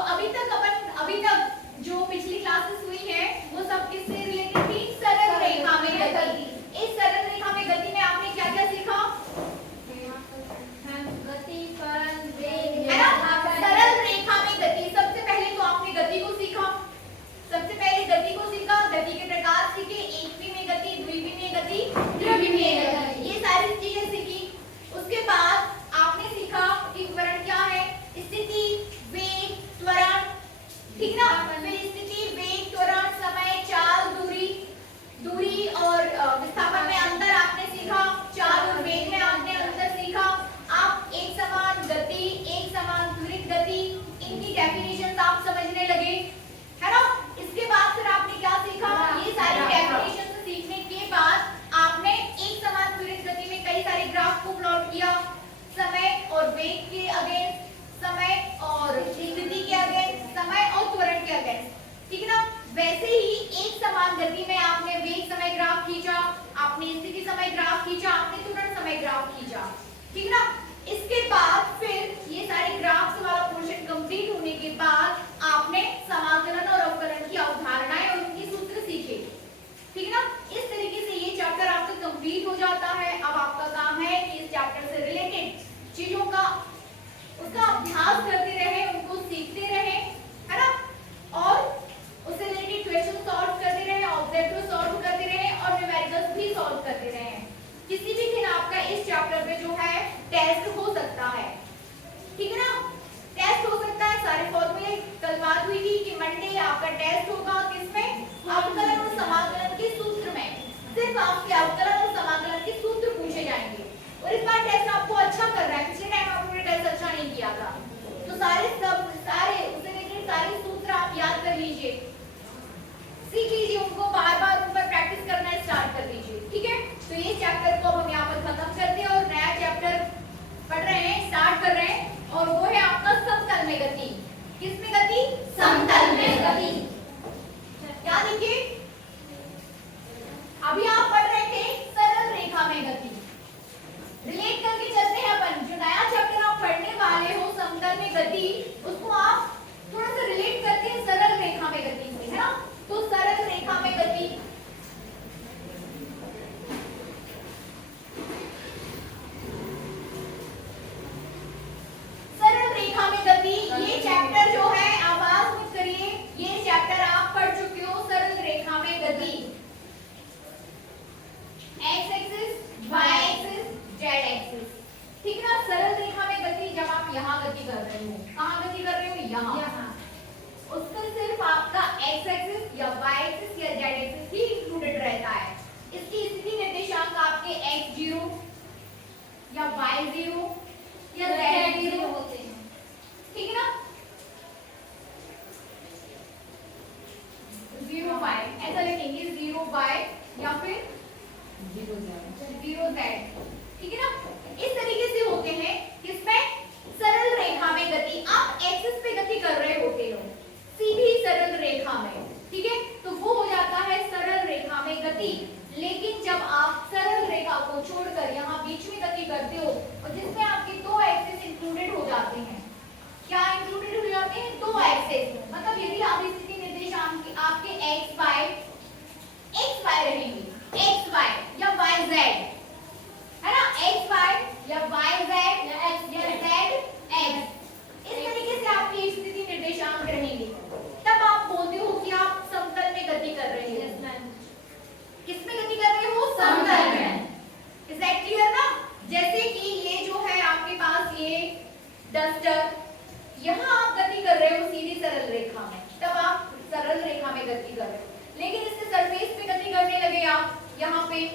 अभी तक जो पिछली क्लासेस हुई है वो सब किससे रिलेटेड थी? सरल रेखा में गति। इस सरल रेखा में गति में आपने क्या क्या सीखा? गति, त्वरण, वेग, है ना? सरल रेखा में गति, सबसे पहले तो आपने गति को सीखा। गति के प्रकार सीखे, एकविमीय गति, द्विविमीय गति, त्रिविमीय गति, ये सारी चीजें सीखी। उसके बाद आपने सीखा कि त्वरण क्या है, स्थिति, वेग, त्वरण, ठीक ना? फिर स्थिति, वेग, त्वरण, समय, चाल, दूरी और विस्थापन में अंतर आपने सीखा। चाल और वेग में आपने अंतर सीखा। आप एक समान गति, एक समान त्वरित गति, इनकी डेफिनेशंस आप समझने लगे, है ना? इसके बाद फिर आपने क्या सीखा? ये सारी डेफिनेशंस सीखने के बाद आपने एक समान त्वरित गति में कई सारे ग्राफ को प्लॉट किया, समय और वेग के अगेंस्ट, समय और स्थिति के अगेंस्ट, समय और त्वरण के अगेंस्ट, ठीक ना? वैसे ही एक समान गति में आपने वेग समय ग्राफ खींचा, आपने स्थिति समय ग्राफ खींचा, आपने त्वरण समय ग्राफ खींचा, ठीक ना? इसके बाद फिर ये सारे ग्राफ्स वाला पोर्शन कंप्लीट होने के बाद आपने समाकलन और अवकलन की अवधारणाएं और उनके सूत्र सीखे, ठीक ना? इस तरीके से ये चैप्टर आपका कंप्लीट हो जाता है। अब आपका काम है कि इस चैप्टर से रिलेटेड चीजों का उसका अभ्यास करते रहे, उनको सीखते रहे, है ना? और उससे रिलेटेड क्वेश्चन सॉल्व करते रहे, ऑब्जेक्टिव सॉल्व करते रहे और न्यूमेरिकल्स भी सॉल्व करते रहे। किसी भी दिन आपका इस चैप्टर में जो है टेस्ट हो सकता है, ठीक है ना? टेस्ट हो सकता है। सारे फॉर्मूले कल बात हुई थी कि मंडे आपका टेस्ट होगा किसमें? अवकलन और समाकलन के सूत्र में। सिर्फ आपके अवकलन और समाकलन के सूत्र पूछे जाएंगे और इस बार टेस्ट आपको अच्छा कर रहा है। पिछले टाइम आपने टेस्ट अच्छा नहीं किया था, तो सारे उससे रिलेटेड सारे सूत्र आप याद कर लीजिए, सीख लीजिए, उनको बार-बार उन पर प्रैक्टिस करना स्टार्ट कर दीजिए, ठीक है? तो ये चैप्टर को हम यहाँ पर खत्म करते हैं और नया चैप्टर पढ़ रहे हैं, स्टार्ट कर रहे हैं और वो है आपका समतल में गति। किसमें गति? समतल में गति। क्या देखिए, अभी आप पढ़ रहे थे सरल रेखा में गति, रिलेट करके चलते हैं अपन। जो नया चैप्टर आप पढ़ने वाले हो समतल में गति, उसको आप थोड़ा सा रिलेट करते हैं सरल रेखा में गति से, है ना? तो सरल रेखा में गति, ये चैप्टर जो है, आवाज मत करिए, ये चैप्टर आप पढ़ चुके हो, सरल रेखा में गति, X axis, Y axis, Z axis, ठीक ना? सरल रेखा में गति जब आप यहाँ गति कर रहे हो, कहाँ गति कर रहे हो? यहाँ। उसका सिर्फ आपका एक्स एक्सिस या वाई एक्सिस या जेड एक्सिस ही इंक्लूडेड रहता है। इसकी स्थिति निर्देशांक आपके x0 या y0 या z0 होते हैं, ठीक है ना? 0y ऐसा लिखेंगे, 0y या फिर 0z, ठीक है ना? इस तरीके से होते हैं किसमें? सरल रेखा में गति। आप एक्सिस पे गति कर रहे होते हो, सीधी सरल रेखा में, ठीक है? तो वो हो जाता है सरल रेखा में गति। लेकिन जब आप सरल रेखा को छोड़कर यहाँ बीच में गति करते हो और जिसमें आपके दो एक्सिस इंक्लूडेड हो जाते हैं, क्या इंक्लूडेड हो जाते हैं? दो एक्सिस, मतलब यदि आप स्थिति निर्देशांक की आपके x y रहेंगे, x y या y z, है ना? x y या y z या x या z x, इस तरीके से आपकी स्थिति निर्देशांक रहेंगे, तब आप बोलते हो कि आप समतल में गति कर रहे हो। किसमें गति कर रहे हो? समतल में। इज दैट क्लियर ना? जैसे कि ये जो है आपके पास ये डस्टर, यहाँ आप गति कर रहे हो सीधी सरल रेखा में, तब आप सरल रेखा में गति कर रहे हो। लेकिन इसके सरफेस पे गति करने लगे आप यहाँ पे,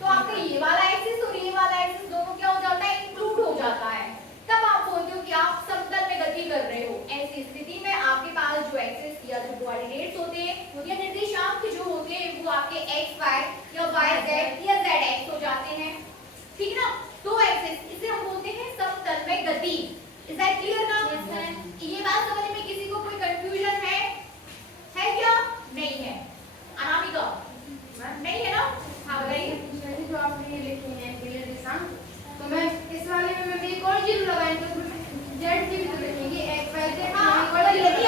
तो आपका ये वाला एक्सिस और ये वाला एक्सिस दोनों क्या हो जाता है? इंक्लूड हो जाता है, तब आप बोलते हो कि आप समतल में गति कर रहे हो। ऐसी स्थिति में आपके पास जो एक्सिस या जो कोऑर्डिनेट्स होते हैं या निर्देशांक जो होते हैं वो आपके x y या y z या z x हो जाते हैं, ठीक ना? दो एक्सिस, इसे हम बोलते हैं समतल में गति। इज दैट क्लियर ना? ये बात समझने में किसी को कोई कंफ्यूजन है क्या? नहीं है। अनामिका नहीं है ना? हाँ बताइए। जो आपने ये लिखे हैं निर्देशांक, तो मैं इस वाले में एक और जीरो लगाएंगे, जेड की भी तो लिखेंगे, x y z। हाँ, यदि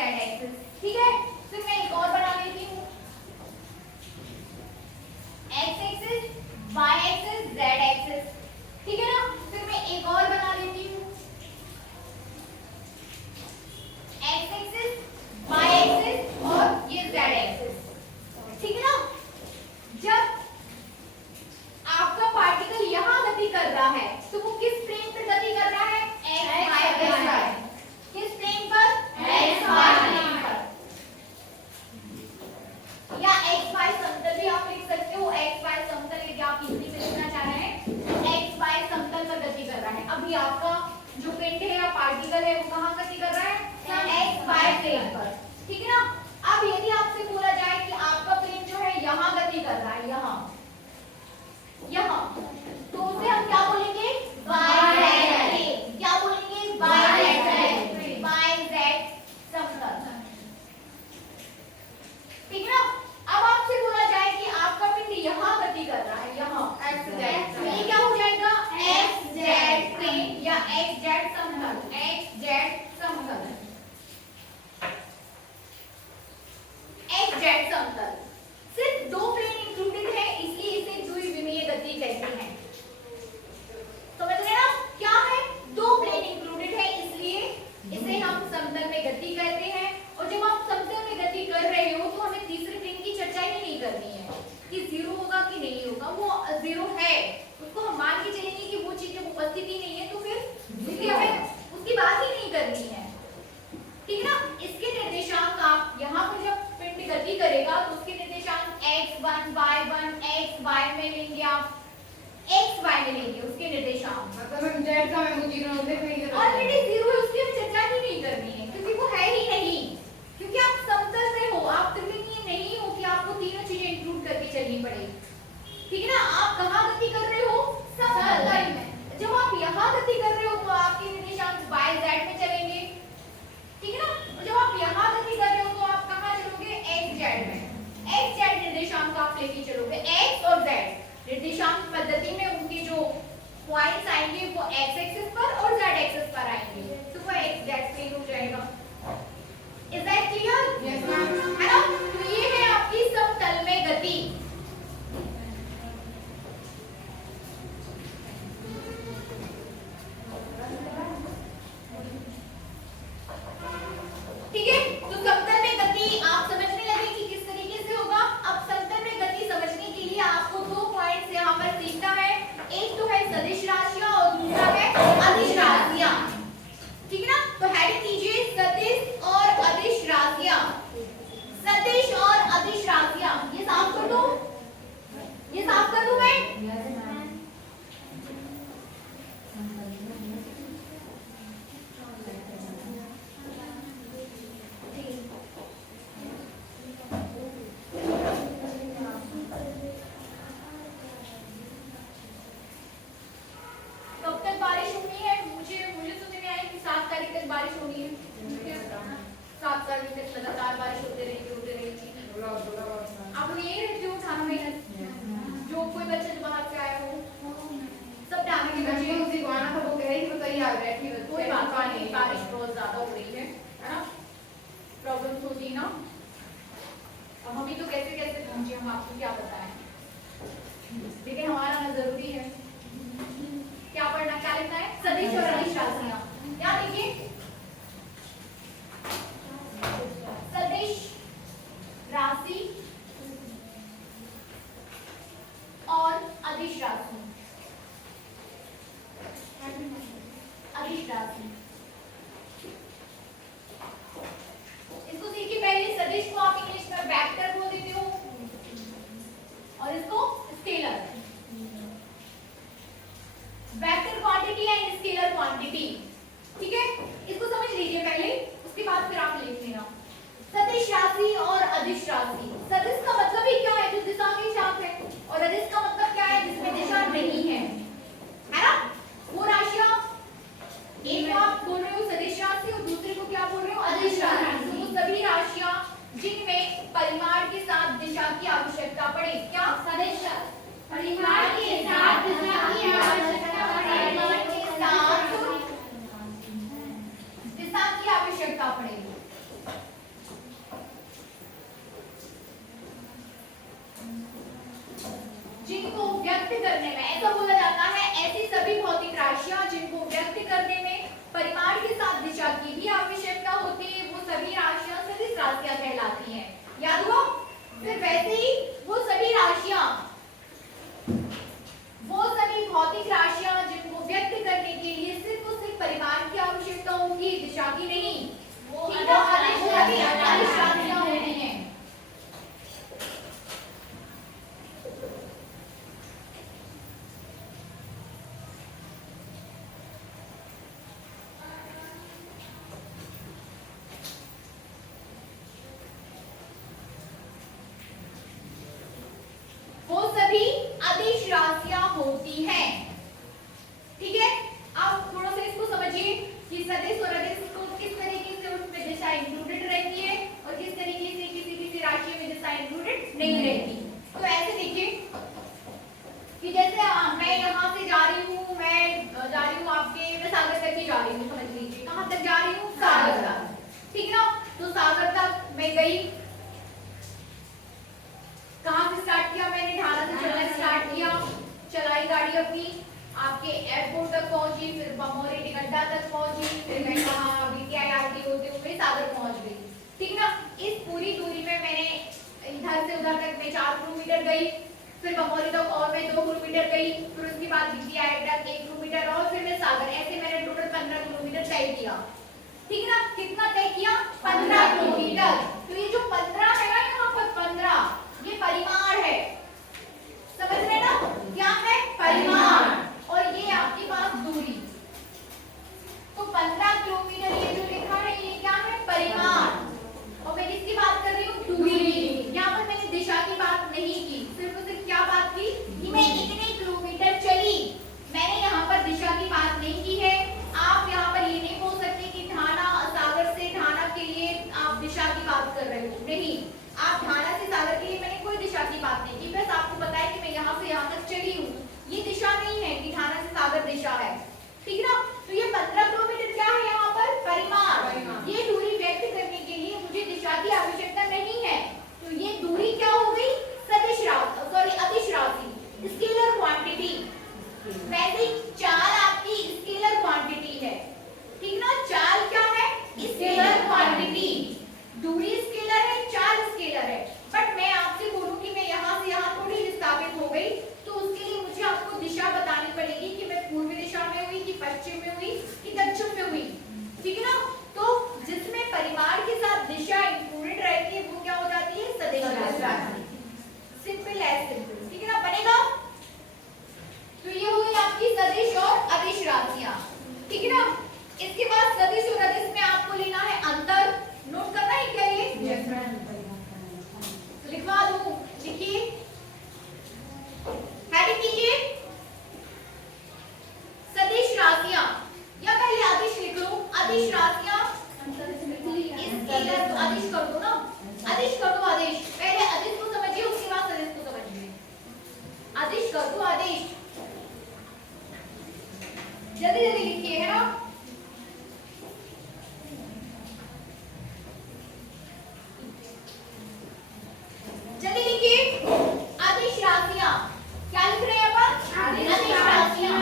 जेड एक्सिस। ठीक है, फिर मैं एक और बना लेती हूँ, X axis, Y axis, Z axis. ठीक है ना, फिर मैं एक और बना लेती हूँ, एक्स एक्सिस, वाई एक्सिस और ये जेड एक्सिस। ठीक है ना, जब आपका पार्टिकल यहाँ गति कर रहा है तो वो किस प्लेन पर गति कर रहा है? एक्स वाई प्लेन पर। किस प्लेन पर? एक्स वाई प्लेन पर, या एक्स वाई समतल भी आप लिख सकते हो। एक्स वाई समतल यदि आप हिंदी में लिखना चाह रहे हैं, एक्स वाई समतल पर गति कर रहा है। अभी आपका जो पिंड है या पार्टिकल है वो कहाँ गति कर रहा है? एक्स वाई प्लेन पर। ठीक है ना, अब यदि आपसे बोला जाए कि आपका प्लेन जो है यहाँ गति कर रहा है, यहाँ तो उसे हम क्या बोलेंगे? Y Z plane. क्या बोलेंगे? Y Z plane, Y Z समतल। ठीक है ना, अब आपसे बोला जाए कि आपका पिंड यहाँ गति कर रहा है, यहाँ एक्स जेड, ये क्या हो जाएगा? एक्स जेड प्लेन या एक्स जेड समतल, एक्स जेड समतल, एक्स जेड समतल। सिर्फ दो प्लेन इंक्लूडेड है इसलिए इसे द्विविमीय गति कहते हैं। समझ रहे ना, क्या है? दो प्लेन इंक्लूडेड है इसलिए इसे हम समतल में गति कहते हैं। और जब आप समतल में गति कर रहे हो तो हमें तीसरे प्लेन की चर्चा ही नहीं करनी है कि जीरो होगा कि नहीं होगा। वो जीरो है, उसको हम मान के चलेंगे कि वो चीज जब उपस्थित ही नहीं है तो फिर उसकी बात ही नहीं करनी है। ठीक है ना, इसके निर्देशांक आप यहाँ पर जब पिंड गति करेगा तो उसके निर्देशांक x1 y1 x y में लेंगे, आप x y में लेंगे उसके निर्देशांक। मतलब हम जेड का में जीरो होते हैं, ऑलरेडी जीरो है, उसकी हम चर्चा ही नहीं करनी है क्योंकि वो है ही नहीं। क्योंकि आप समतल में हो, आप त्रिविमीय नहीं हो कि आपको तीनों चीजें इंक्लूड करके चलनी पड़ेगी। ठीक है ना, आप कहाँ गति कर रहे हो? समतल में। जब आप यहाँ गति कर रहे हो तो आपके निर्देशांक y z में चलेंगे। ठीक है ना, जब आप यहाँ गति कर रहे हो तो आप कहाँ चलोगे? एक्स जेड में। एक्स जेड निर्देशांक आप लेके चलोगे, एक्स और जेड निर्देशांक पद्धति में उनके जो पॉइंट्स आएंगे वो एक्स एक्सिस पर और जेड एक्सिस पर आएंगे, तो वो एक्स जेड प्लेन हो जाएगा। Is that clear? Yes ma'am. है ना, तो ये है आपकी समतल में गति। ठीक है, तो समतल में गति आप समझने लगे कि किस तरीके से होगा। अब समतल में गति समझने के लिए आपको दो पॉइंट्स यहाँ पर सीखना है। एक तो है सदिश राशियां और दूसरा है अदिश राशियां। ठीक है ना, तो हेडिंग कीजिए सदिश और अदिश राशियां। सदिश और अदिश राशियां, ये साफ कर दो, ये साफ कर दो मैं। कब तक बारिश होनी है? मुझे सुनने में आया कि 7 तारीख तक बारिश होनी है। 7 तारीख तक लगातार बारिश होते रहेगी। आप लोग यही रहते हो खाना में, जो कोई बच्चा जो बाहर से आया हो सब डालने के बच्चे उसी को आना था, वो कह रही थी तो तैयार बैठी हो। कोई बात नहीं, बारिश बहुत ज्यादा हो रही है ना, प्रॉब्लम होती ना। अब हम भी तो कैसे कैसे पहुंचे, हम आपको क्या बताएं, लेकिन हमारा आना जरूरी है। क्या पढ़ना, क्या लिखना है? सदिश और अदिश राशियां। क्या लिखिए? सदिश राशि और अदिश राशि। अदिश राशि इसको सीखिए पहले। सदिश को आप इंग्लिश में वेक्टर बोल देते हो और इसको scalar. Vector quantity and scalar quantity. ठीक है, इसको समझ लीजिए पहले, उसके बाद फिर आप लिख लेना। सदिश राशि और अदिश राशि। सदिश का मतलब ही क्या है? जो दिशा के साथ है, और अदिश का मतलब क्या है? जिसमें दिशा नहीं है ना। वो राशियां, एक को आप बोल रहे हो सदिश राशि और दूसरे को क्या बोल रहे हो? अदिश राशि। तो वो सभी राशियां जिनमें परिमाण के साथ दिशा की आवश्यकता पड़े। क्या? सदिश परिमाण के साथ दिशा की आवश्यकता पड़े। परिमाण के साथ दिशा की आवश्यकता पड़ेगी। व्यक्त करने में, ऐसा बोला जाता है, ऐसी सभी भौतिक राशियां जिनको व्यक्त करने में परिमाण के साथ दिशा की भी आवश्यकता होती है, वो सभी राशियां सदिश राशियां कहलाती हैं। याद हुआ? फिर वैसे ही वो सभी राशियां, वो सभी भौतिक राशियां जिनको व्यक्त करने के लिए सिर्फ और सिर्फ परिमाण की आवश्यकता होगी, दिशा की नहीं। ठीक है, आदेश राशियां होती हैं। वो सभी अदिश राशियां होती हैं। ठीक है, अब थोड़ा सा इसको समझिए कि सदिश और अदिश को किस तरीके से उसमें दिशा इंक्लूडेड रहती है और किस तरीके से किसी किसी राशि में दिशा इंक्लूडेड नहीं रहती। तो ऐसे देखिए कि जैसे मैं यहाँ से जा रही हूँ, मैं जा रही हूँ आपके, मैं सागर तक ही जा रही हूँ, समझ लीजिए कहाँ तक जा रही हूँ, सागर तक। ठीक ना, तो सागर तक मैं गई, कहाँ से स्टार्ट किया मैंने, ढाला से चलना स्टार्ट किया, चलाई गाड़ी अपनी, आपके एयरपोर्ट तक पहुंची, फिर बमोरी टिकट्टा तक पहुंची, फिर मैं कहाँ बीटीआईआरटी होते हुए सागर पहुंच गई। ठीक ना, इस पूरी दूरी में मैंने इधर से उधर तक मैं 4 किलोमीटर गई, फिर बमोरी तक और मैं 2 किलोमीटर गई, फिर उसके बाद बीटीआईआरटी तक 1 किलोमीटर और फिर मैं सागर, ऐसे मैंने टोटल 15 किलोमीटर तय किया। ठीक ना, कितना तय किया? 15 किलोमीटर। तो ये जो 15 है ना, यहाँ पर 15 ये परिमाण है, समझ रहे ना, क्या है? परिमाण। और ये आपके पास दूरी, तो 15 किलोमीटर ये जो लिखा है ये क्या है? परिमाण। और मैं किसकी बात कर रही हूँ? दूरी की। यहाँ पर मैंने दिशा की बात नहीं की, सिर्फ और सिर्फ क्या बात की कि मैं इतने किलोमीटर चली, मैंने यहाँ पर दिशा की बात नहीं की है। आप यहाँ पर ये नहीं बोल सकते कि ढाना, सागर से ढाना के लिए आप दिशा की बात कर रहे हो, नहीं, आप ढाना से सागर के लिए मैंने कोई दिशा की बात नहीं की, बस आपको पता है कि मैं यहाँ से यहाँ तक चली हूँ, ये दिशा नहीं है कि ढाना से सागर दिशा है। ठीक ना, तो ये 15 किलोमीटर क्या है यहाँ पर? परिमाण। ये दूरी व्यक्त करने के लिए मुझे दिशा की आवश्यकता नहीं है, तो ये दूरी क्या हो गई? सदिश राशि, सॉरी अदिश राशि, स्केलर क्वांटिटी। वैसे चाल आपकी स्केलर क्वांटिटी है। ठीक ना, चाल क्या है? Scalar quantity. दूरी स्केलर है, चाल स्केलर है, बट मैं आपसे बोलूं कि मैं यहाँ से यहाँ थोड़ी विस्थापित हो गई, तो उसके लिए मुझे आपको दिशा बतानी पड़ेगी कि मैं पूर्वी दिशा में हुई कि पश्चिम में हुई कि दक्षिण में हुई। ठीक है ना, तो जिसमें परिमाण के साथ दिशा इंक्लूडेड रहती है वो क्या हो जाती है? सदिश राशि। Simple as simple. ठीक है ना, बनेगा। तो ये हो गई आपकी सदिश और अदिश राशियां। ठीक है ना, इसके बाद सदिश और अदिश में आपको लेना है अंतर, नोट करना है क्या ये? लिखवा दूं, लिखिए, हेडिंग कीजिए सदिश राशियां, या पहले अदिश लिख लो, अदिश राशियां, स्केलर, तो अदिश कर दो ना, अदिश कर दो, अदिश, पहले अदिश को समझिए उसके बाद सदिश को समझिए, अदिश कर दो, अदिश, जल्दी जल्दी लिखिए, है ना। जल्दी लिखिए, अदिश राशियां, क्या लिख रहे हैं अपन? अदिश राशियां।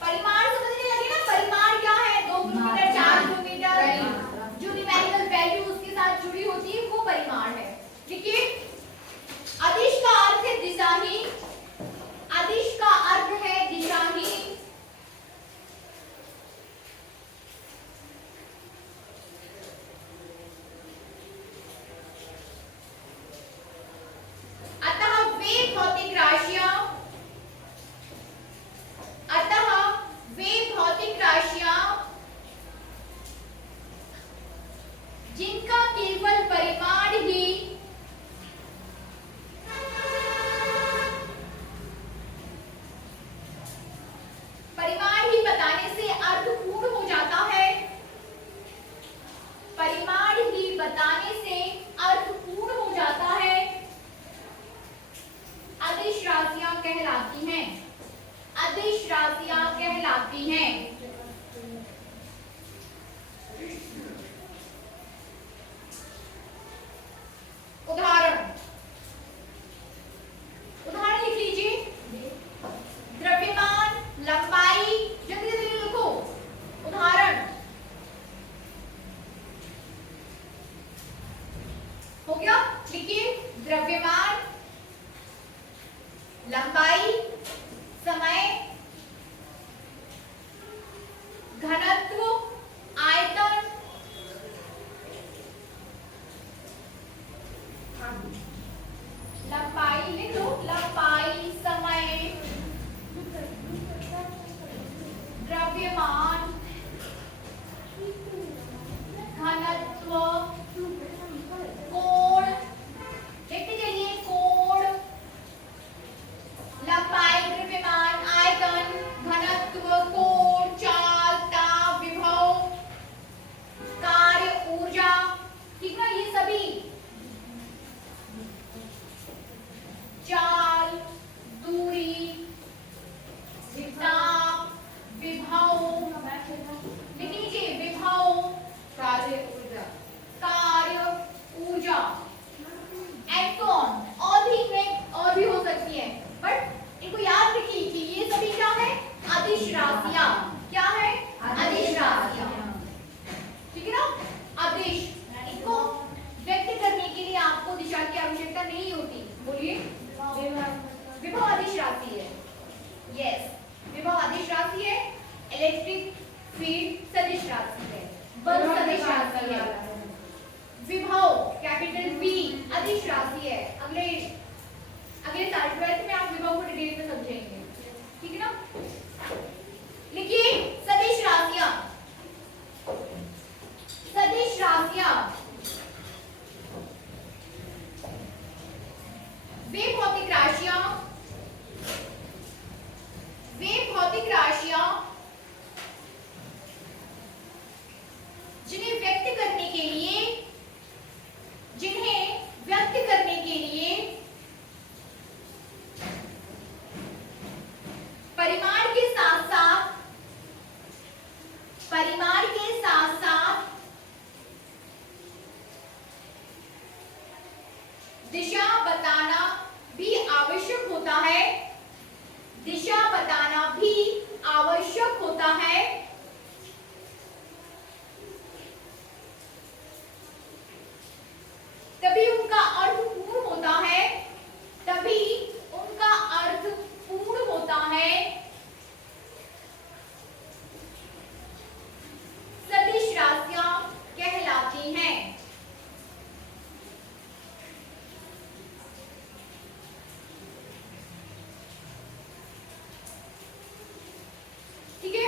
परिमाण समझने लगे ना, परिमाण क्या है? 2 किलोमीटर, 4 किलोमीटर, जो न्यूमेरिकल वैल्यू उसके साथ जुड़ी होती है वो परिमाण है। देखिए, अदिश का अर्थ है दिशा ही, द्रव्यमान, घनत्व, कोण, देखते चलिए, कोण, लंबाई, द्रव्यमान, आयतन, घनत्व, कोण, चाल, ताप, विभव, कार्य, ऊर्जा, ठीक ना, ये सभी चाल, दूरी, ताप, विभव, लिख लीजिए, विभव, कार्य ऊर्जा, कार्य, ऊर्जा, एंड so on। और भी इनमें और भी हो सकती है, बट इनको याद रखिए कि ये सभी क्या है, अदिश राशियां। क्या है, अदिश राशियां, ठीक है ना। अदिश, इनको व्यक्त करने के लिए आपको दिशा की आवश्यकता नहीं होती। बोलिए, विभव अदिश राशि है। यस, विभव अदिश राशि है। इलेक्ट्रिक फील्ड सदिश राशि है, बल सदिश राशि है। विभव कैपिटल V अदिश राशि है। अगले साल 12th में आप विभव को डिटेल में समझेंगे, ठीक है ना। लिखिए, सदिश राशियां, सदिश राशियां वे भौतिक राशियां, जिन्हें व्यक्त करने के लिए परिमाण के साथ दिशा बताना भी आवश्यक होता है, दिशा बताना भी आवश्यक होता है। तभी उनका अर्थ पूर्ण होता है, तभी उनका अर्थ पूर्ण होता है। सदिश राशियां कहलाती हैं। ठीक है,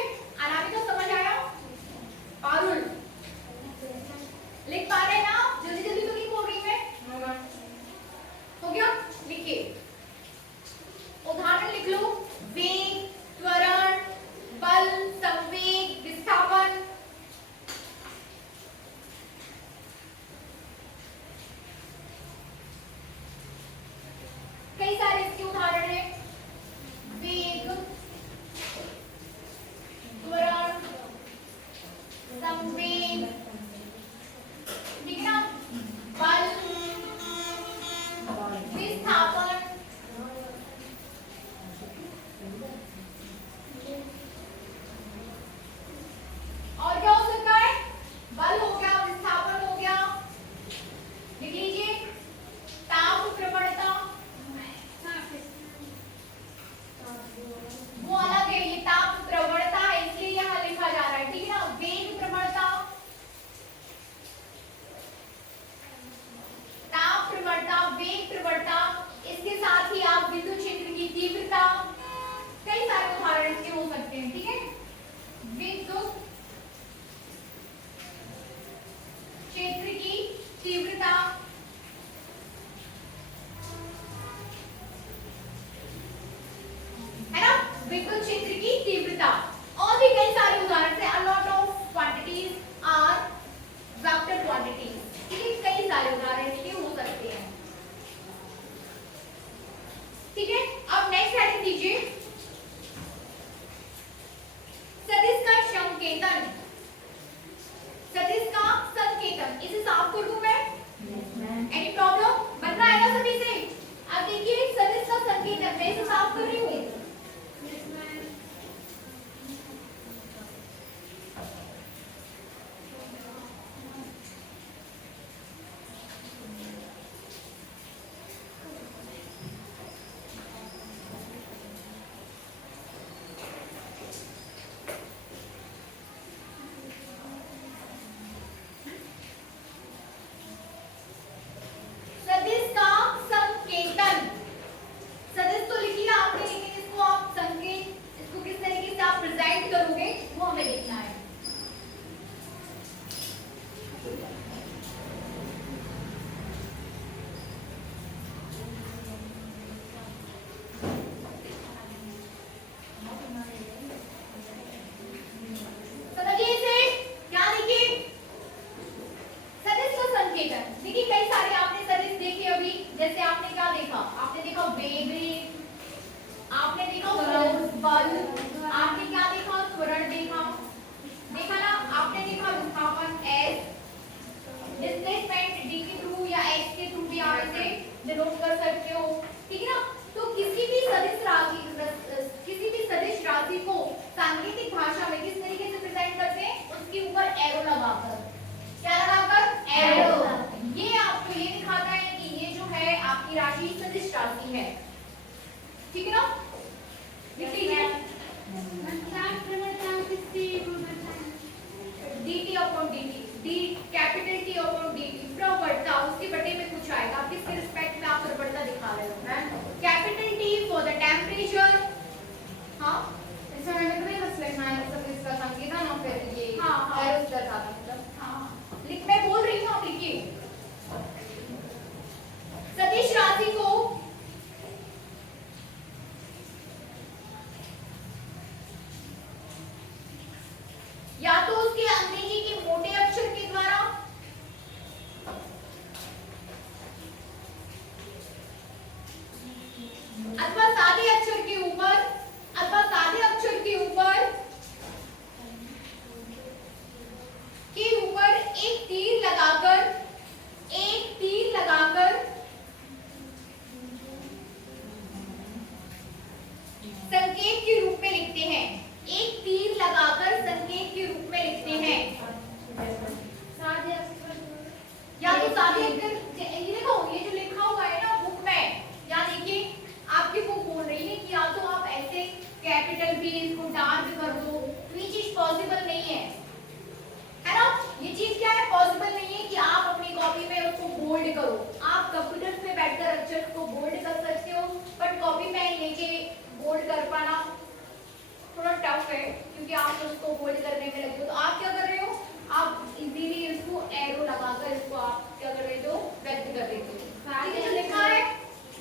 टफ है क्योंकि आप उसको होल्ड करने में लगे हो, तो आप क्या कर रहे हो, आप इजीली इसको एरो लगाकर इसको आप क्या कर रहे हो, व्यक्त कर देते हो। ठीक है, जो लिखा है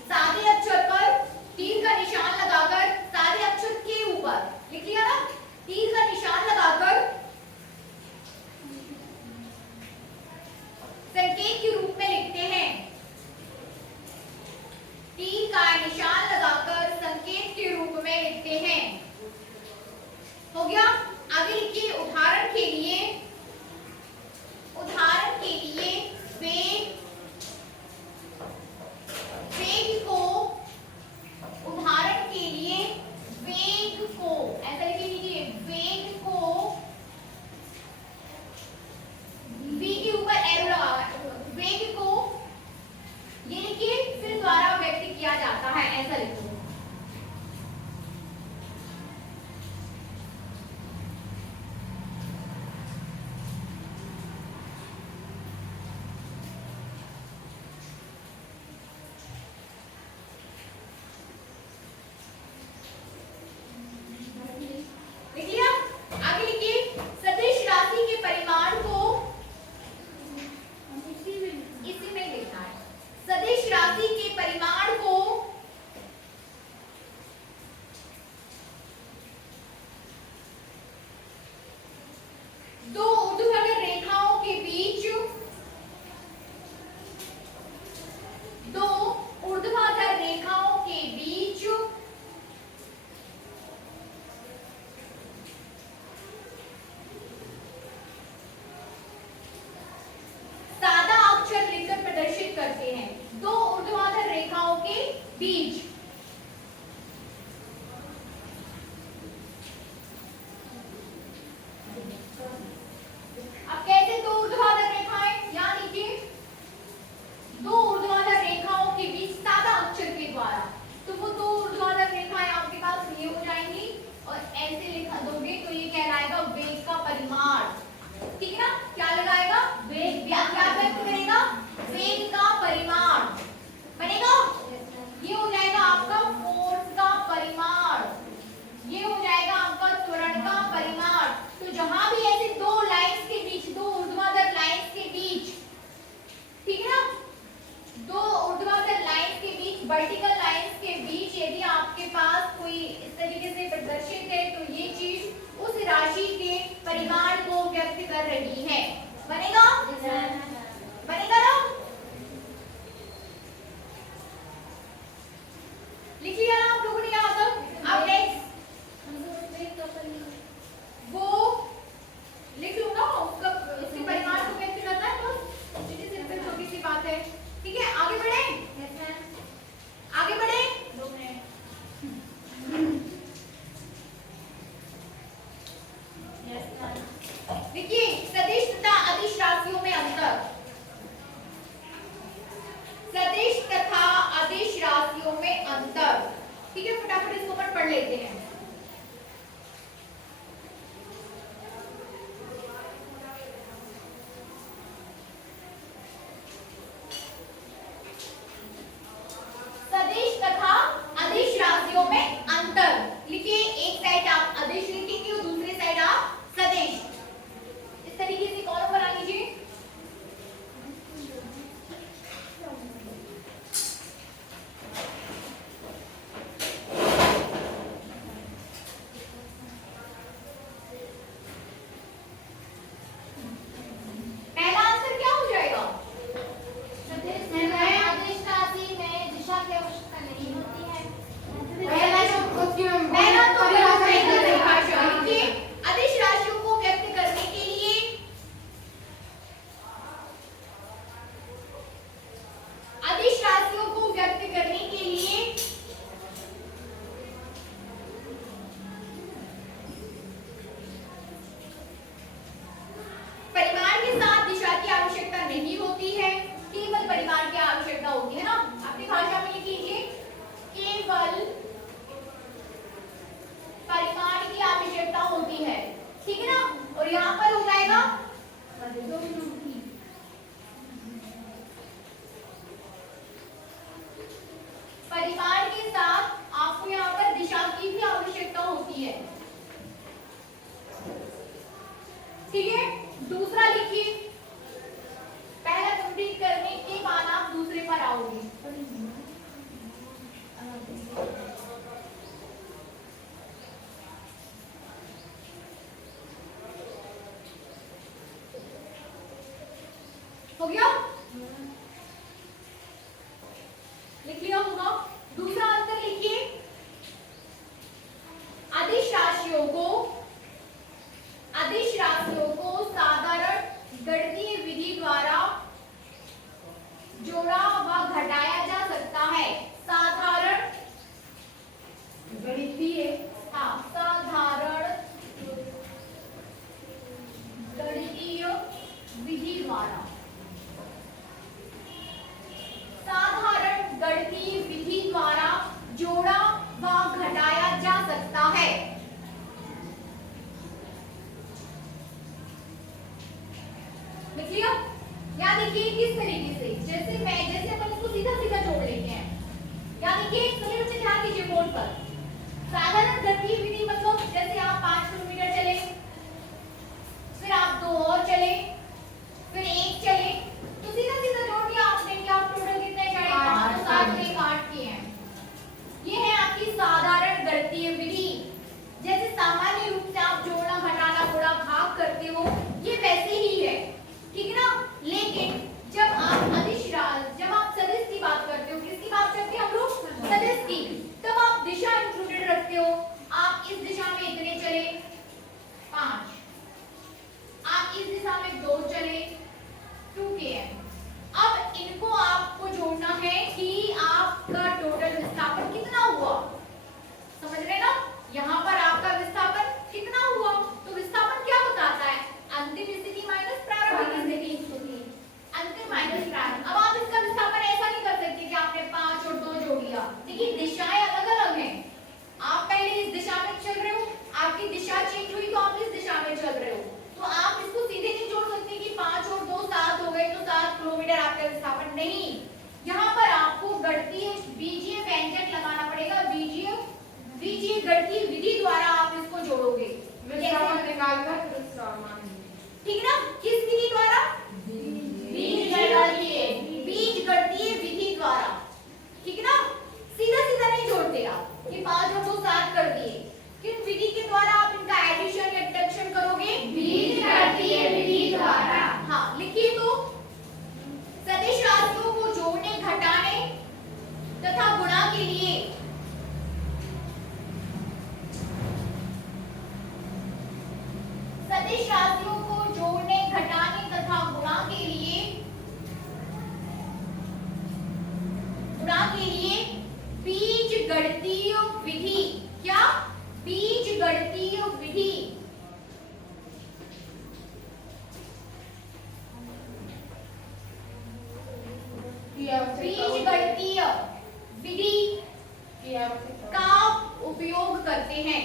सादे अक्षर पर तीर का निशान लगाकर, सादे अक्षर के ऊपर लिख लिया ना, तीर का निशान लगाकर संकेत के रूप में लिखते हैं। तीर का निशान लगाकर संकेत के रूप में लिखते हैं। हो गया। आगे लिखिए उदाहरण के लिए, उदाहरण के लिए वेग, वेग को, उदाहरण के लिए वेग को ऐसा लिख लीजिए, वेग को वी के ऊपर एरो लगा, वेग को ये लिखिए फिर द्वारा व्यक्त किया जाता है, ऐसा लिखो। लिख लिया। आगे लिखिए सदिश राशि के परिमाण को, इसी में लिखना है, सदिश राशि के परिमाण को दो ऊर्ध्वाधर रेखाओं के बीच, दो ऊर्ध्वाधर रेखाओं के बीच सादा अक्षर लिखकर प्रदर्शित करते हैं। दो ऊर्ध्वाधर रेखाओं के बीच, अब कैसे दो ऊर्ध्वाधर रेखाएं, यहां लीजिए, दो ऊर्ध्वाधर रेखाओं के बीच सादा अक्षर के द्वारा, तो वो दो ऊर्ध्वाधर रेखाएं आपके पास ये हो जाएंगी और ऐसे लिखा दोगे तो ये कहलाएगा वेग का परिमाण। ठीक है ना, क्या लगाएगा, वेग, क्या व्यक्त करेगा, वेग का परिमाण बनेगा। ये हो जाएगा आपका फोर्स का परिमाण, ये हो जाएगा आपका त्वरण का परिमाण। तो जहां भी ऐसे दो लाइंस के बीच, दो ऊर्ध्वाधर लाइंस के बीच, ठीक है ना, दो ऊर्ध्वाधर लाइंस के बीच, वर्टिकल लाइंस के बीच यदि आपके पास कोई इस तरीके से प्रदर्शित है तो ये चीज उस राशि के परिमाण को व्यक्त कर रही है। बनेगा, बनेगा ना, लिख लिया ना आप लोगों ने यहाँ तक। अब नेक्स्ट वो लिख लो ना, उसका उसके परिमाण को व्यक्त करना है, तो सीधी सिंपल छोटी सी बात है। ठीक है, आगे बढ़े, आगे बढ़े। देखिए सदिश तथा अदिश राशियों में अंतर, सदिश तथा अदिश राशियों में अंतर। ठीक है, फटाफट इसको अपन पढ़ लेते हैं। सदिश तथा अदिश राशियों में अंतर लिखिए, एक साइड आप अदिश लिखेंगे और दूसरी साइड आप सदिश। इस तरीके से कॉलम बना लीजिए। पहला आंसर क्या हो जाएगा, आदेश राशि में दिशा की आवश्यकता नहीं होती है। पहला तो परिभाषा लिखिए, अदिश राशियों को व्यक्त करने के लिए, अदिश राशियों को व्यक्त करने के लिए परिमाण के साथ दिशा की आवश्यकता नहीं होती है, केवल परिमाण की आवश्यकता होती है ना। अपनी भाषा में लिख लीजिए, केवल परिमाण की आवश्यकता होती है। ठीक है ना, और यहाँ पर हो जाएगा परिमाण के साथ आपको यहाँ पर दिशा की भी आवश्यकता होती है। दूसरा लिखिए, पहला कंप्लीट करने के बाद आप दूसरे पर आओगे। हो गया? लिख लिया होगा। दूसरा आंसर लिखिए, अदिश राशियों को साधारण गणितीय विधि द्वारा जोड़ा व घटाया जा सकता है। साधारण गणितीय, हाँ, साधारण गणितीय विधि द्वारा, साधारण गणितीय विधि द्वारा जोड़ा व घटाया जा सकता है। लिख लिया? यहाँ देखिए किस तरीके से, जैसे अपन इसको सीधा सीधा जोड़ लेते हैं। यहाँ देखिए, सभी बच्चे ध्यान दीजिए बोर्ड पर। साधारण गणितीय विधि मतलब जैसे आप 5 किलोमीटर चले, फिर आप 2 और चले, फिर 1 चले, तो सीधा सीधा जोड़ दिया आपने कि आप टोटल कितने चढ़े, 5 तो 7 में 8 किए हैं। ये है आपकी साधारण गणितीय विधि। जैसे सामान्य रूप से आप जोड़ना, घटाना, गुणा, भाग करते हो, ये वैसे ही है, ठीक है ना। लेकिन जब आप सदिश की बात करते हो, किसकी बात करते हैं हम लोग? सदिश की। तब आप दिशा इंक्लूडेड रखते हो। आप इस दिशा में इतने चले 5, आप इस दिशा में 2 चले 2 km। अब इनको आपको जोड़ना है कि आपका टोटल विस्थापन कितना हुआ, समझ रहे ना। यहाँ पर आपका विस्थापन कितना हुआ, तो विस्थापन क्या बताता है? अंतिम स्थिति माइनस प्रारंभिक स्थिति, अंतिम माइनस प्रारंभ। अब आप इसका विस्थापन ऐसा नहीं कर सकते कि आपने 5 और 2 जोड़ लिया। देखिए दिशाएं अलग अलग हैं। आप पहले इस दिशा में चल रहे हो, आपकी दिशा चेंज हुई तो आप इस दिशा में चल रहे हो, तो आप इसको सीधे नहीं जोड़ सकते कि 5 और 2 7 हो गए तो 7 किलोमीटर आपका विस्थापन। नहीं, यहाँ पर आपको गणितीय बीजीय व्यंजक लगाना पड़ेगा। बीजीय गणितीय विधि द्वारा आप इसको जोड़ोगे, विस्थापन निकालकर फिर उसका मान लीजिए। ठीक ना। किस विधि द्वारा? बीज गणितीय विधि द्वारा, ठीक ना। सीधा सीधा नहीं जोड़ते आप कि 5 और 2 7 कर दिए। किस विधि के द्वारा आप इनका एडिशन या सब्ट्रैक्शन करोगे? बीज गणितीय विधि द्वारा। हाँ, लिखिए तो, सदिश राशियों को जोड़ने, घटाने तथा गुणा के लिए सदिश राशियों को जोड़ने, घटाने तथा गुणा के लिए बीज गणितीय विधि, क्या? बीज गणितीय विधि, बीज गणितीय विधि का उपयोग करते हैं।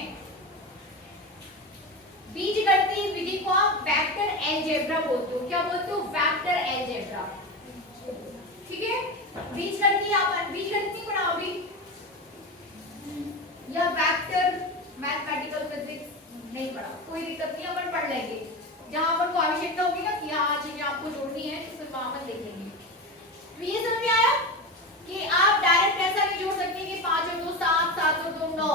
बीज गणितीय विधि को आप वेक्टर अलजेब्रा बोलते हो। क्या बोलते हो? वेक्टर अलजेब्रा, ठीक है। बीज गणितीय बनाओ अभी, या वेक्टर मैथमेटिकल फिजिक्स नहीं पढ़ा, कोई दिक्कत नहीं, अपन पढ़ लेंगे। जहां अपन को आवश्यकता होगी ना कि हाँ चीजें आपको जोड़नी है तो फिर वहां पर देखेंगे। तो ये समझ में आया कि आप डायरेक्ट ऐसा नहीं जोड़ सकते कि 5 और 2 7, 7 और 2 9।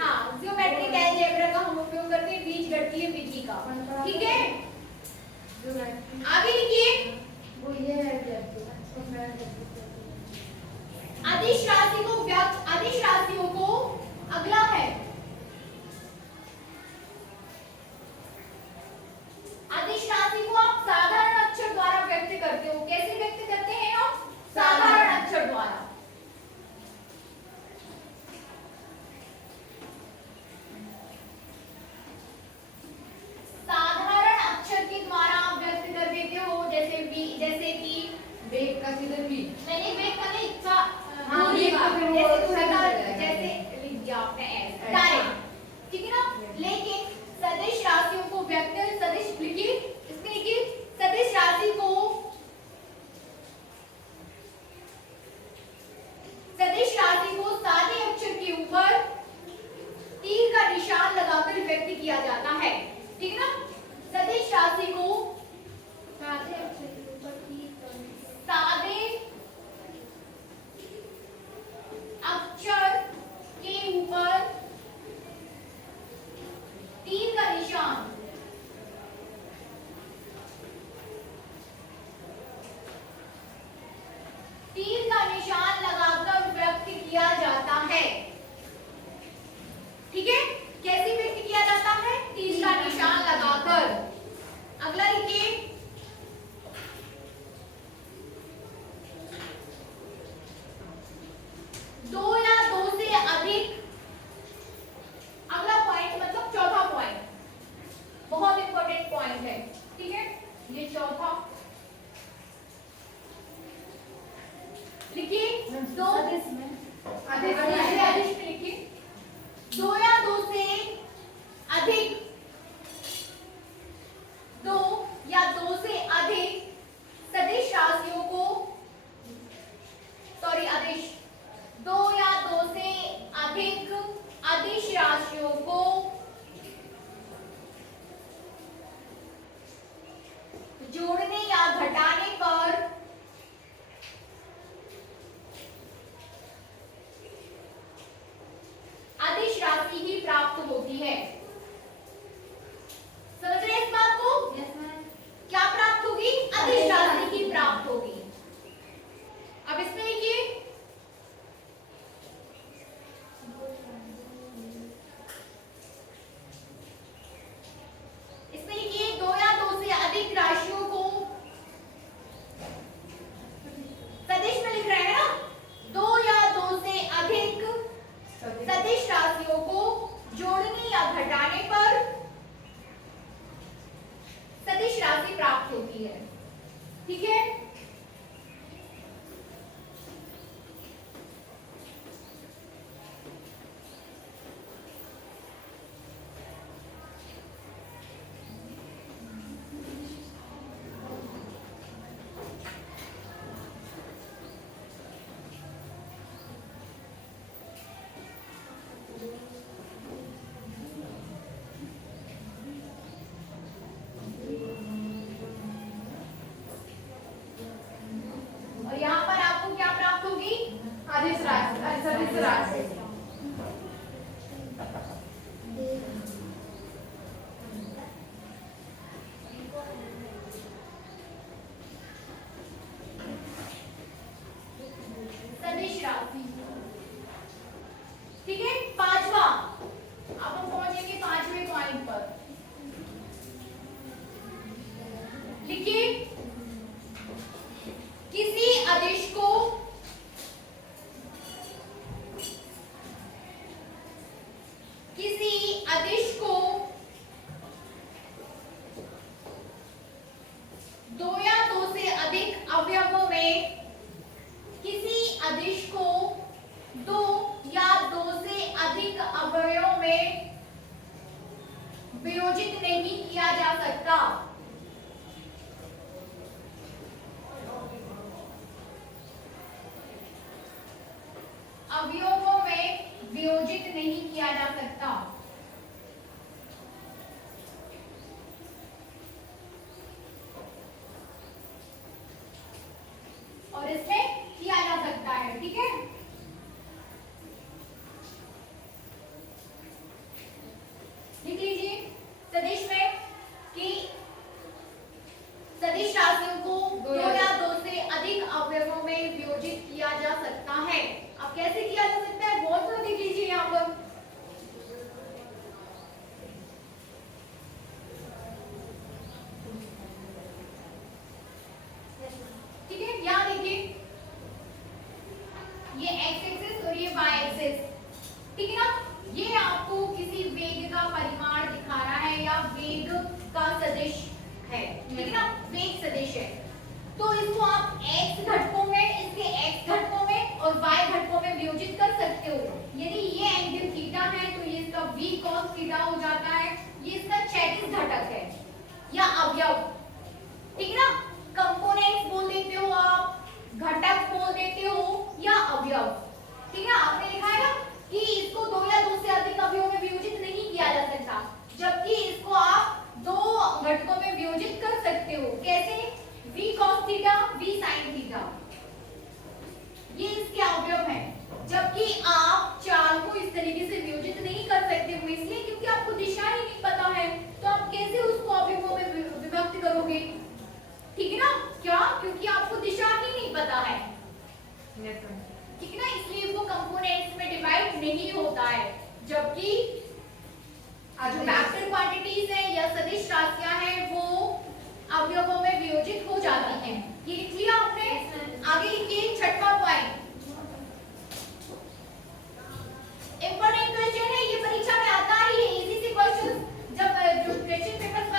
हाँ, जियोमेट्रिक अलजेब्रा का हम उपयोग करते हैं बीज गणितीय विधि का, ठीक है। आगे लिखिए, अदिश राशियों को अगला है, अदिश राशि को आप साधारण अक्षर द्वारा व्यक्त करते हो। कैसे व्यक्त करते हैं आप? साधारण अक्षर द्वारा। साधारण अक्षर के द्वारा आप व्यक्त कर देते हो, जैसे कि वेग का सीधे v, मैंने वेग का नहीं, हाँ, दूरी का, वेग का फिर वो जैसे दूरी का, साइकिल जैसे लिख दिया आपने s, बहुत इंपॉर्टेंट पॉइंट है, ठीक है। ये चौथा लिखिए, दो सदिश में आदेश में लिखिए, दो या दो से अधिक, दो या दो से अधिक सदिश राशियों को, सॉरी आदेश, दो या दो से अधिक अदिश राशियों को जोड़ने या घटाने पर अदिश राशि ही प्राप्त होती है। समझ रहे हैं इस बात को? Yes ma'am. क्या प्राप्त होगी? अदिश राशि ही प्राप्त होगी। अब इसमें लिखिए, इसमें लिखिए, दो या दो से अधिक राशियों को, सदिश में लिख रहे हैं ना, दो या दो से अधिक सदिश राशियों को जोड़ने या घटाने पर सदिश राशि प्राप्त होती है, ठीक है। और यहाँ पर आपको क्या प्राप्त होगी? आदेश राशि, सदिश राशि। सदिश राशि, ठीक है। पांचवा, अब हम पहुंचेंगे पांचवें पॉइंट पर। लिखिए, किसी अदिश को दो या दो से अधिक अवयवों में, किसी अदिश को दो या दो से अधिक अवयवों में वियोजित नहीं किया जा सकता। अवयवों में वियोजित नहीं किया जा सकता। और इसमें किया जा सकता है, ठीक है। लिख लीजिए सदिश में कि सदिश राशियों को दो या दो से अधिक अवयवों में वियोजित किया जा सकता है। अब कैसे किया जा सकता है बहुत तो देख लीजिए यहाँ पर। ठीक है, यहाँ देखिए ये एक्स एक्सिस और ये वाई एक्सिस, ठीक है ना। ये आपको किसी वेग का परिमाण दिखा रहा है या वेग का सदिश है, ठीक है ना, वेग सदिश है। तो इसको आप x घटकों में, इसके x घटकों में और y घटकों में वियोजित कर सकते हो। यदि ये एंगल थीटा है तो ये इसका v cos थीटा हो जाता है। ये इसका क्षैतिज घटक है या अवयव, ठीक है ना। कंपोनेंट्स बोल देते हो आप, घटक बोल देते हो या अवयव, ठीक है। आपने लिखा है ना कि इसको दो या दो से अधिक अवयवों में वियोजित नहीं किया जा सकता, जबकि इसको आप दो घटकों में वियोजित कर सकते हो। कैसे? v cos theta, v sin theta, ये इसके अवयव हैं। जबकि आप चाल को इस तरीके से वियोजित नहीं कर सकते हो, इसलिए क्योंकि आपको दिशा ही नहीं पता है, तो आप कैसे उसको अवयवों में विभक्त करोगे, ठीक है ना। क्या? क्योंकि आपको दिशा ही नहीं पता है, ठीक है ना, इसलिए वो कंपोनेंट्स में डिवाइड नहीं होता है। जबकि जो वेक्टर क्वांटिटीज है या सदिश राशियां हैं वो अवयवों में वियोजित हो जाती हैं। ये लिख लिया आपने? आगे लिखिए छठवां पॉइंट, इंपॉर्टेंट क्वेश्चन है, ये परीक्षा में आता है, ये इजी से क्वेश्चन जब जो क्वेश्चन पेपर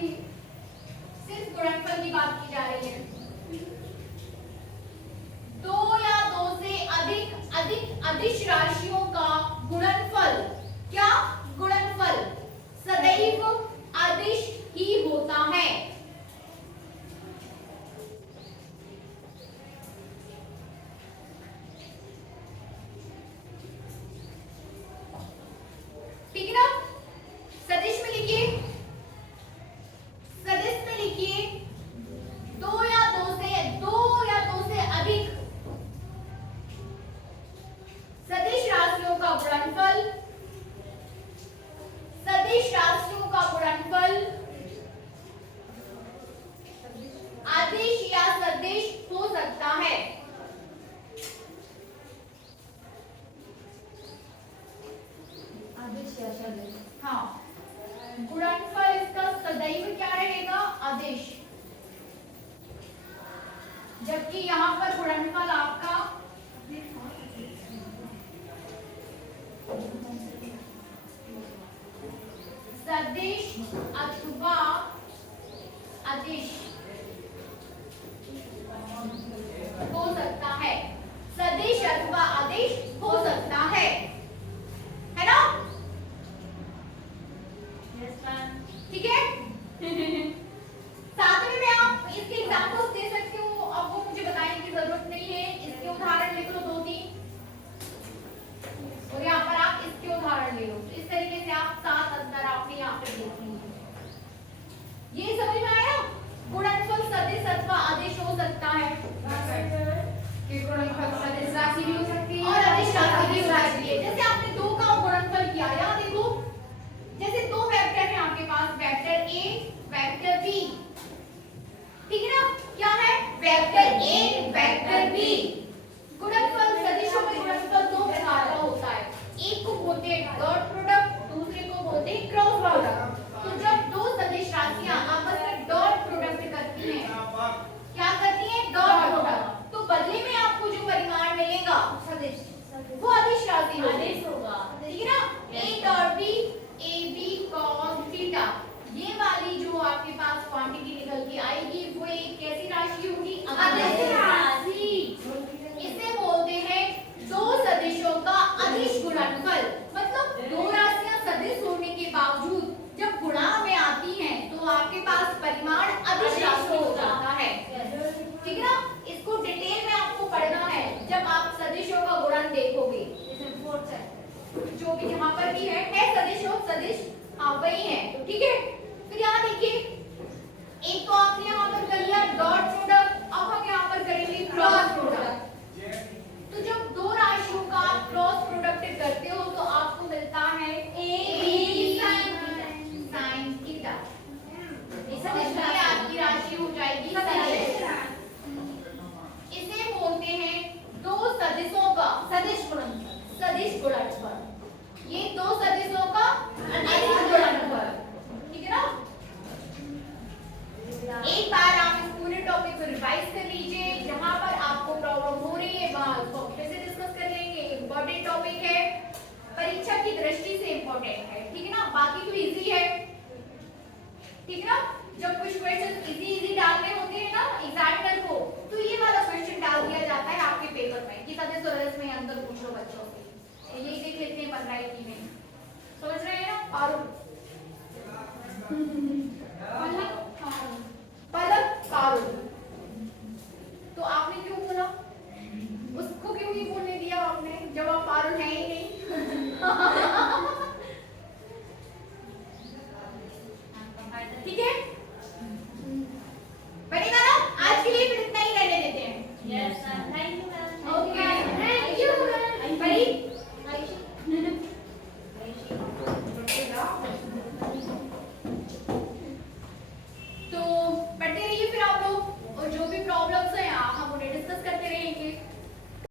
सिर्फ गुणनफल की बात की जा रही है। दो या दो से अधिक अदिश राशियों का गुणनफल, क्या गुणनफल सदैव अदिश ही होता है। ठीक है ना, सदिश में लिखिए, सदिश में लिखिए दो या दो से अधिक सदिश राशियों का गुणनफल, सदिश राशियों का गुणनफल अदिश या सदिश हो सकता है। हाँ, गुणनफल इसका सदैव क्या रहेगा, अदिश, जबकि यहाँ पर गुणनफल आपका सदिश अथवा अदिश हो सकता है, सदिश अथवा अदिश हो सकता है ना? ठीक है। साथ में मैं आप इसके एग्जांपल्स दे सकती हूँ, अब वो मुझे बताने की जरूरत नहीं है। इसके उदाहरण लिख लो 2-3 और यहाँ पर आप इसके उदाहरण ले लो। तो इस तरीके से आप 7 अंतर आपने यहाँ पर देख लिए। ये समझ में आया? गुणनफल सदिश अथवा अदिश हो सकता है, गुणनफल सदिश राशि भी हो सकती है और अदिश राशि भी हो सकती है। जैसे आपने 2 का गुणनफल किया, यहाँ देखो, जैसे 2 वेक्टर है आपके पास, वेक्टर ए वेक्टर बी, ठीक है ना? क्या है, वेक्टर ए वेक्टर बी। गुणनफल सदिशों में गुणनफल 2 प्रकार का होता है, एक को बोलते हैं डॉट प्रोडक्ट, दूसरे को बोलते हैं क्रॉस प्रोडक्ट। तो जब 2 सदिश राशियां आपस में डॉट प्रोडक्ट करती हैं, क्या करती हैं, डॉट प्रोडक्ट, तो बदले में आपको जो परिमाण मिलेगा सदिश, वो अदिश राशि होगा, ठीक है ना? A dot B, A B cos theta, ये वाली जो आपके पास क्वांटिटी निकल के आएगी वो एक कैसी राशि होगी, अदिश राशि। इसे बोलते हैं 2 सदिशों का अदिश गुणनफल। मतलब 2 राशियां सदिश होने के बावजूद जब गुणा में आती हैं तो आपके पास परिमाण अदिश राशि हो जाता है, ठीक है ना? इसको डिटेल में आपको पढ़ना है जब आप सदिशों का गुणन देखोगे। जो भी यहाँ पर भी है सदिश और सदिश, हाँ वही है, ठीक है। फिर यहाँ देखिए, एक तो आपने यहाँ पर कर लिया डॉट प्रोडक्ट, अब हम यहाँ पर करेंगे क्रॉस प्रोडक्ट। तो जब 2 राशियों का क्रॉस प्रोडक्ट करते हो तो आपको मिलता है ए बी साइन थीटा। इसमें आपकी राशि हो जाएगी सदिश। इसे बोलते हैं 2 सदिशों का सदिश गुणनफल। ये 2 सदिशों का अदिश गुणनफल, ठीक है ना? एक बार आप इस पूरे टॉपिक को रिवाइज कर लीजिए, जहां पर आपको प्रॉब्लम हो रही है वहां उसको फिर से डिस्कस कर लेंगे। इंपॉर्टेंट टॉपिक है, परीक्षा की दृष्टि से इंपॉर्टेंट है, ठीक है ना? बाकी तो इजी है, ठीक है ना? जब कुछ क्वेश्चन इजी डालने होते हैं ना एग्जामिनर को, तो ये वाला क्वेश्चन डाल दिया जाता है आपके पेपर में कि सदिश और अदिश में अंतर पूछ लो बच्चों से। यही देख लेते हैं 15 में, समझ रहे हैं ना? और